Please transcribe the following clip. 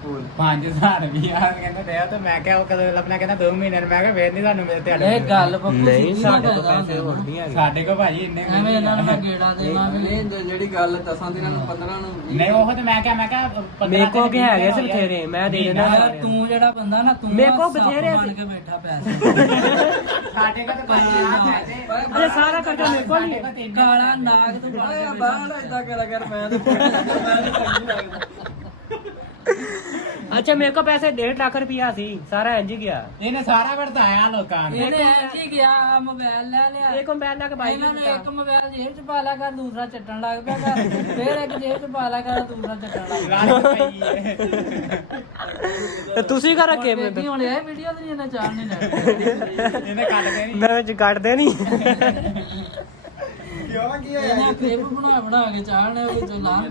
5,000 ਵੀ ਯਾਰ ਕਹਿੰਦਾ ਦਿਆ ਤੇ ਮੈਂ ਕਿਹਾ ਉਹ ਕਦੋਂ ਲੱਭਣਾ ਕਹਿੰਦਾ 2 ਮਹੀਨੇ ਨੂੰ ਮੈਂ ਕਿਹਾ ਫੇਰ ਨਹੀਂ ਤੁਹਾਨੂੰ ਮੇਰੇ ਤੇ ਇਹ ਗੱਲ ਪੱਕੂ ਨਹੀਂ ਸਾਡੇ ਕੋਲ ਪੈਸੇ ਹੋਰ ਨਹੀਂ ਹੈਗੇ। ਸਾਡੇ ਕੋਲ ਭਾਜੀ ਇੰਨੇ ਵੀ ਐਵੇਂ ਇਹਨਾਂ ਨੂੰ ਮੈਂ ਨਹੀਂ ਗੇੜਾ ਦੇਣਾ ਨਹੀਂ ਜਿਹੜੀ ਗੱਲ 10 ਦਿਨਾਂ ਨੂੰ 15 ਨੂੰ ਨਹੀਂ ਉਹ ਤੇ ਮੈਂ ਕਿਹਾ 15 ਮੇਰੇ ਕੋਲ ਕੀ ਹੈਗੇ ਸੀ ਬਥੇਰੇ ਮੈਂ ਦੇ ਦੇਣਾ ਯਾਰ ਸਾਰਿਆਂ ਨੂੰ। ਤੂੰ ਜਿਹੜਾ ਬੰਦਾ ਨਾ ਤੂੰ ਮੇਰੇ ਕੋਲ ਸੱਪ ਬਥੇਰੇ ਬਣ ਸੀ। ਕੇ ਬੈਠਾ ਪੈਸੇ ਸਾਡੇ ਕੋਲ ਤਾਂ ਭਾਜੀ ਆ ਪੈਸੇ ਅਰੇ ਸਾਰਾ ਖਰਚਾ ਮੇਰੇ ਕੋਲ ਹੀ ਹੈ। ਕਾਲਾ ਨਾਗ ਤੂੰ ਬਣ ਕੇ ਬਾਹਰ ਇਦਾਂ ਕਰਿਆ ਕਰ ਮੈਂ ਤੇ ਚੰਗੀ ਲੱਗਦਾ ਅੱਛਾ ਮੇਰੇ ਕੋਲ ਪੈਸੇ 1.5 ਲੱਖ ਰੁਪਇਆ ਸੀ ਸਾਰਾ ਇੰਜ ਹੀ ਗਿਆ। ਇਹਨੇ ਸਾਰਾ ਵਰਤਾਇਆ ਲੋਕਾਂ ਨੂੰ ਇਹਨੇ ਐਂ ਜੀ ਗਿਆ ਮੋਬਾਈਲ ਲੈ ਲਿਆ ਇਹ ਕੰਬਾਈਨ ਲੱਗ ਬਾਈ ਇਹਨਾਂ ਨੇ ਇੱਕ ਮੋਬਾਈਲ ਜੇਬ ਚ ਪਾ ਲਿਆ ਕਰ ਦੂਸਰਾ ਚੱਟਣ ਲੱਗ ਪਿਆ ਕਰ ਫੇਰ ਇੱਕ ਜੇਬ ਚ ਪਾ ਲਿਆ ਕਰ ਦੂਸਰਾ ਚੱਟਣ ਲੱਗ ਪਿਆ ਲਾਲ ਪਈ ਏ ਤੇ ਤੁਸੀਂ ਕਰ ਰੱਖੇ ਮੈਂ ਵੇਖੀ ਹੁਣ ਇਹ ਵੀਡੀਓ ਤੇ ਨਹੀਂ ਇਹਨਾਂ ਚਾਲ ਨਹੀਂ ਲੈਣੀ ਇਹਨੇ ਕੱਢ ਕੇ ਨਹੀਂ ਮੈਂ ਵਿੱਚ ਕੱਢਦੇ ਨਹੀਂ ਕਿਉਂ ਕੀ ਹੋਇਆ ਇਹਨਾਂ ਕਲਿੱਪ ਬਣਾ ਕੇ ਚਾੜਨੇ ਉਹ ਜੋ ਲਾਂ